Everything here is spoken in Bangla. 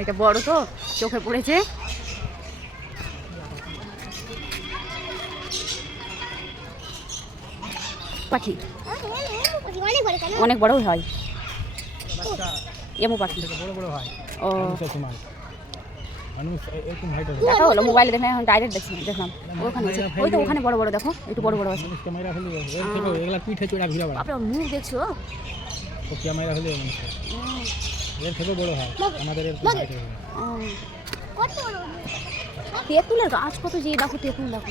এটা বড় তো চোখে পড়েছে। পাখি অনেক বড় হয়, এমু পাখি ও দেখা হলো মোবাইলে দেখে, এখন ডাইরেক্ট দেখলাম ওখানে ওই তো ওখানে বড় বড় দেখো, একটু বড় বড় আছে। আপনার মুখ দেখছো তেঁতুলের গাছ কত, যে দেখো তেঁতুল দেখো।